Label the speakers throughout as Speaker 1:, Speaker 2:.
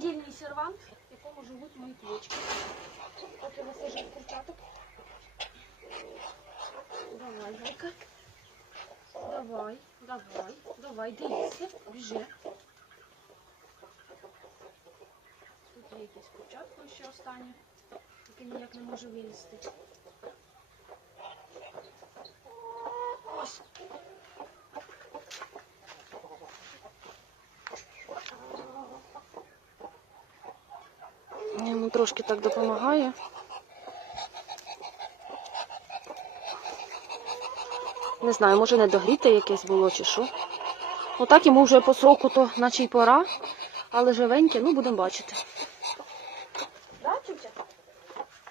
Speaker 1: отдільний сервант, в якому живуть мої квочки. Поки висижу курчаток. Давай, Гайка. Давай, давай, давай, дивися, біжи. Тут є якесь курчатко ще останнє, яке ніяк не може вилізти. Ось. Йому трошки так допомагаю. Не знаю, може не догріте якесь було чи що. Отак йому вже по сроку то наче й пора, але живеньке, ну будемо бачити. Да, тютя?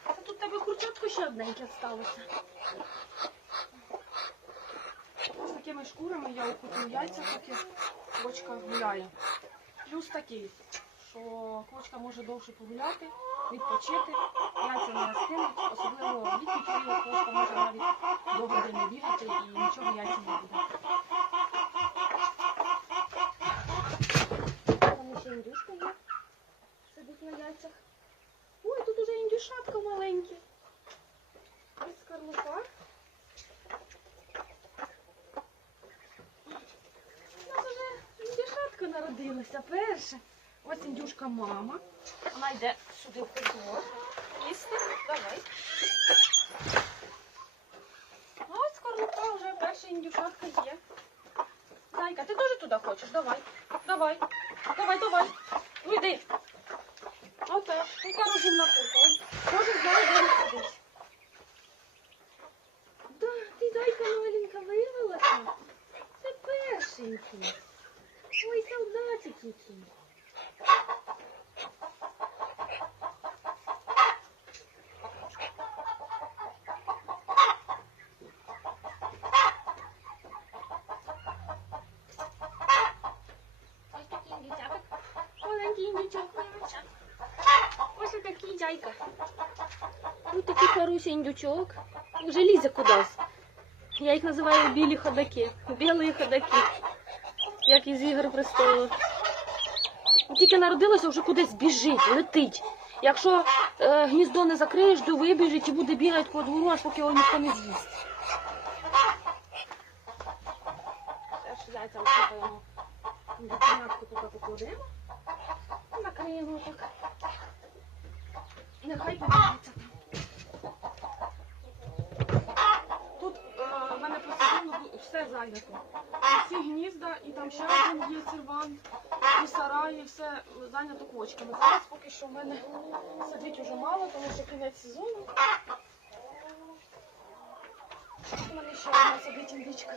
Speaker 1: А тут тебе курчатко ще одненьке сталося. З такими шкурами я окутую яйця, поки квочка гуляє. Плюс такий, що квочка може довше погуляти, відпочити, яйця не розкинуть, особливо в літній період квочка може навіть до години бігати і нічого яйця не буде. Там ще індюшка є, сидить на яйцях. Ой, тут уже індюшатка маленьке. Ось скарлупа. Народилася перша. Ось індюшка мама. Вона йде сюди в коридор. Їсти. Давай. А ось скорлупа вже перша індюшатка є. Зайка, ти теж туди хочеш? Давай. Давай. Давай, давай. Ну йди. Оте. Яка розумна курка. Кожен знає, де він сидить. Да, ти зайка маленька виявилася. Це першенький. Ой, солдатик який. Ось такий індючаток. Маленький індючок появився. Ось зайка. Ось такий хороший індючок. Вже лізе кудись. Я їх називаю білі ходаки. Білі ходаки. Як із ігор престолу. Тільки народилося, вже кудись біжить, летить. Якщо е, гніздо не закриєш, то вибіжить і буде бігати по двору, аж поки його ніхто не з'їсть. Теж яйця висипаємо. Дитинатку туди покладемо. Накриємо так. Нехай там. Тут е, в мене посадило все зайнято. Всі гнізда, і там ще один є сервант, і сараї, все зайнято квочками. Зараз поки що в мене сидить уже мало, тому що кінець сезону. У мене ще одна сидить індичка.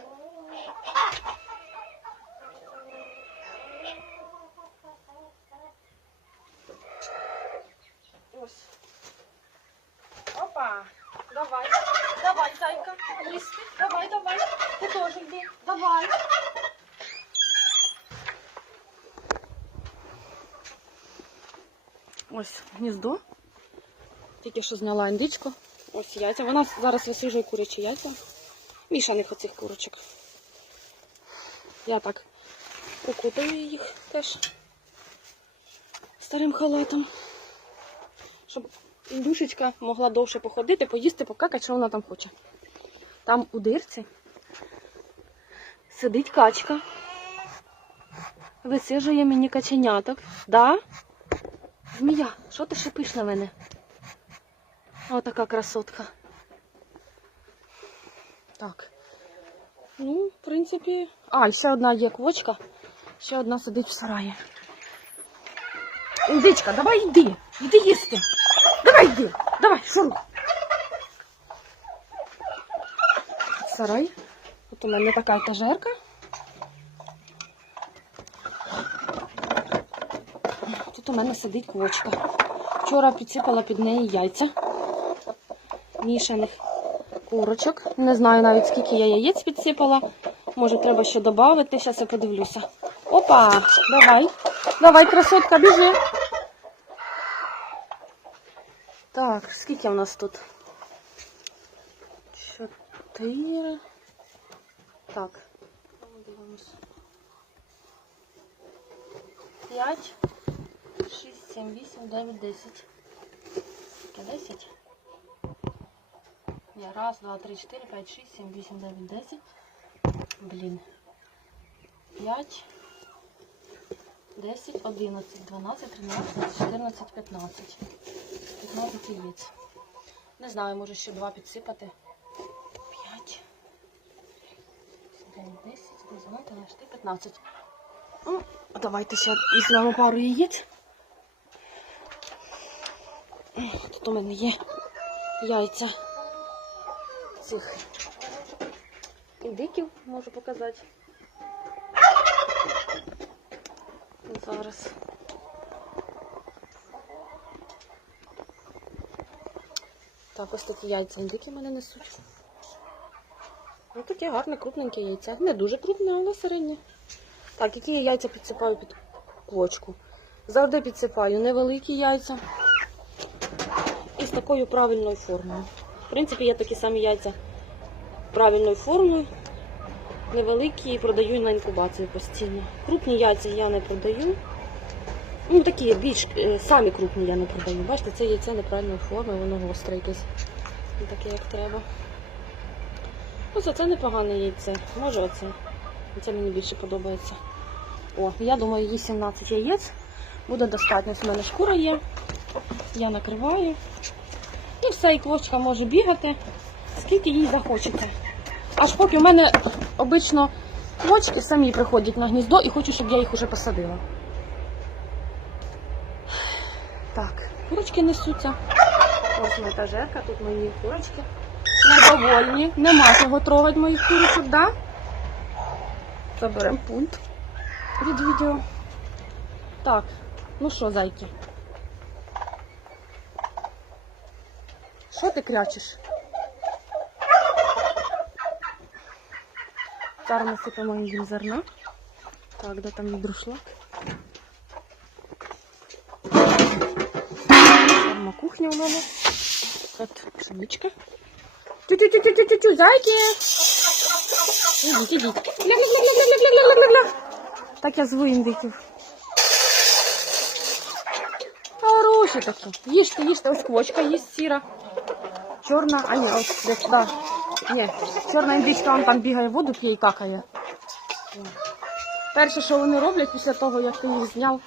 Speaker 1: Ось. Опа. Давай. Давай, зайка. Їсти. Давай, давай. Ти теж йди. Давай. Ось гніздо. Тільки що зняла індичку. Ось яйця. Вона зараз висижує курячі яйця. Мішаних оцих курочок. Я так укутаю їх теж старим халатом. Щоб індюшечка могла довше походити, поїсти, покакати, що вона там хоче. Там у дирці сидить качка. Висижує мені каченяток. Да? Змія, що ти шипиш на мене? О, така красотка. Так. Ну, в принципі. А, і ще одна є квочка. Ще одна сидить в сараї. Індичка, давай йди. Йди їсти. Давай йди. Давай, шуруй. Сарай. Тут у мене така етажерка. У мене сидить квочка. Вчора підсипала під неї яйця мішаних курочок. Не знаю навіть скільки я яєць підсипала. Може треба ще додати. Зараз я подивлюся. Опа, давай. Давай, красотка, біжи. Так, скільки в нас тут? Чотири. Так. Дивимось. П'ять, 7, 8, 9, 10. 10. Я раз, два, три, 4, 5, 6, 7, 8, 9, 10. Блин. Пять. Десять, одиннадцать, дванадцять, тринадцять, чотирнадцять, п'ятнадцять. П'ятнадцять яєць. Не знаю, може ще два підсипати. 5. 9, 10. 12, 15. Давайте ще візьмемо пару яєць. Тут у мене є яйця цих індиків, можу показати. Зараз. Так, ось такі яйця індики мене несуть. Ну, таке гарне, крупненьке яйця. Не дуже крупне, але середнє. Так, які яйця підсипаю під квочку? Завжди підсипаю невеликі яйця з такою правильною формою. В принципі, є такі самі яйця правильною формою. Невеликі і продаю на інкубацію постійно. Крупні яйця я не продаю. Ну, такі більш е, самі крупні я не продаю. Бачите, це яйце неправильної форми, воно гостре якесь. Таке, як треба. Ось оце непогане яйце. Може оце. Це мені більше подобається. О, я думаю, її 17 яєць. Буде достатньо. У мене шкура є. Я накриваю. І все, і квочка може бігати, скільки їй захочеться. Аж поки у мене обично квочки самі приходять на гніздо і хочу, щоб я їх уже посадила. Так, курочки несуться. Ось моя етажерка, тут мої курочки. Недовольні. Нема чого трогати моїх курочок, да? Заберемо пункт від відео. Так, ну що, зайки? Що ти крячеш? Зараз насипаємо їм зерна. Так, де там друшлак? Там кухня у мене. Тут пшеничка. Тю-тю-тю-тю-тю-тю, зайки! Ідіть, ідіть. Ля-ля-ля-ля-ля-ля-ля-ля-ля. Так я зву індиків. Хороші такі. Їжте, їжте, ось квочка є сіра. Чорна, а ні, ось десь, да. Ні, чорна індичка, вон там бігає, воду п'є і какає. Перше, що вони роблять після того, як ти їх зняв.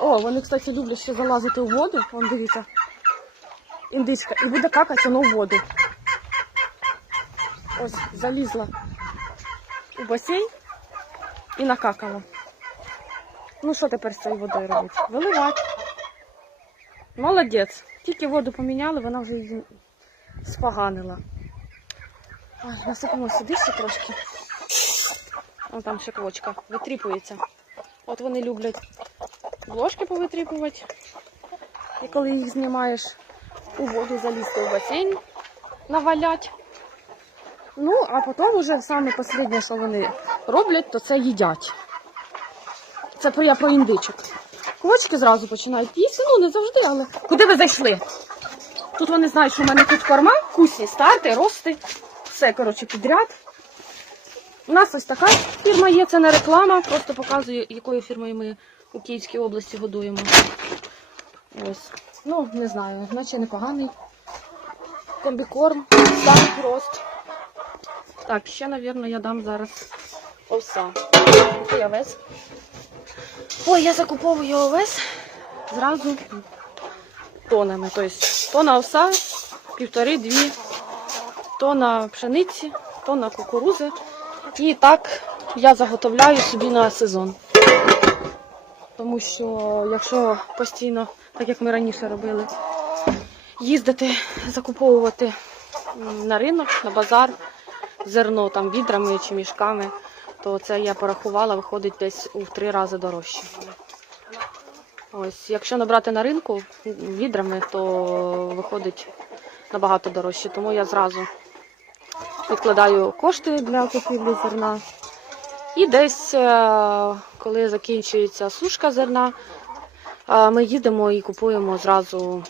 Speaker 1: О, вони, кстати, люблять ще залазити у воду. Вон дивіться. Індичка. І буде какати воно у воду. Ось, залізла у басейн і накакала. Ну, що тепер з цією водою робити? Виливати. Молодець. Тільки воду поміняли, вона вже її споганила. Ай, насипаємо сюди ще трошки. О, там ще квочка витріпується. От вони люблять ложки повитріпувати. І коли їх знімаєш у воду, залізти в басейн, навалять. Ну, а потім вже саме останнє, що вони роблять, то це їдять. Це я про індичок. Квочки зразу починають їсти, ну не завжди, але куди ви зайшли? Тут вони знають, що в мене тут корма, вкусні старти, рости. Все, коротше, підряд. У нас ось така фірма є, це не реклама, просто показую, якою фірмою ми у Київській області годуємо. Ось. Ну, не знаю, наче непоганий. Комбікорм, старий рост. Так, ще, мабуть, я дам зараз овса. Який овес? Ой, я закуповую овес зразу тонами. Тобто тона овса, півтори-дві, тона пшениці, тона кукурузи. І так я заготовляю собі на сезон. Тому що якщо постійно, так як ми раніше робили, їздити, закуповувати на ринок, на базар, зерно там відрами чи мішками, то це я порахувала, виходить десь у три рази дорожче. Ось, якщо набрати на ринку відрами, то виходить набагато дорожче. Тому я зразу відкладаю кошти для купівлі зерна. І десь, е, коли закінчується сушка зерна, е, ми їдемо і купуємо зразу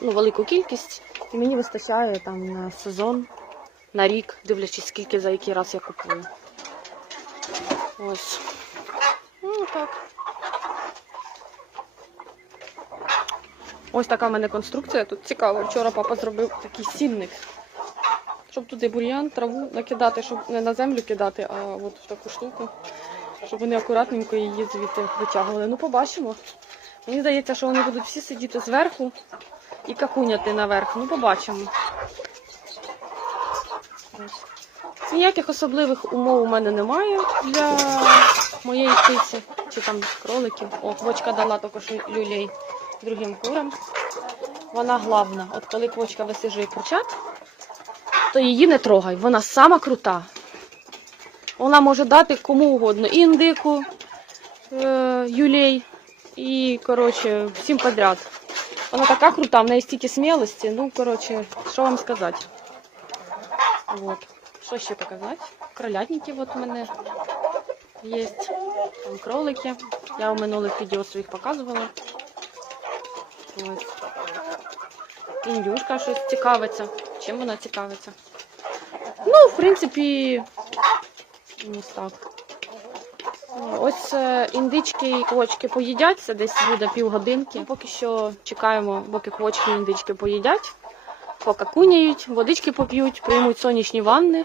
Speaker 1: ну, велику кількість. І мені вистачає там на сезон, на рік, дивлячись, скільки за який раз я купую. Ось. Ну так. Ось така в мене конструкція. Тут цікаво. Вчора папа зробив такий сінник. Щоб туди бур'ян, траву накидати, щоб не на землю кидати, а от в таку штуку. Щоб вони акуратненько її звідти витягували. Ну, побачимо. Мені здається, що вони будуть всі сидіти зверху і какуняти наверх. Ну, побачимо. Ось. Ніяких особливих умов у мене немає для моєї птиці чи там кроликів. О, квочка дала також люлей другим курам. Вона главна. От коли квочка висижує курчат, то її не трогай. Вона сама крута. Вона може дати кому угодно. І індику, е, юлей, і, коротше, всім подряд. Вона така крута, в неї стільки смілості. Ну, коротше, що вам сказати. Вот. Що ще показати? Кролятники от у мене є. Там кролики. Я у минулих відео своїх показувала. Ось. Індюшка щось цікавиться. Чим вона цікавиться? Ну, в принципі, ось так. Ось е, індички і квочки поїдять, десь буде півгодинки. Поки що чекаємо, поки квочки і індички поїдять, покакуняють, водички поп'ють, приймуть сонячні ванни.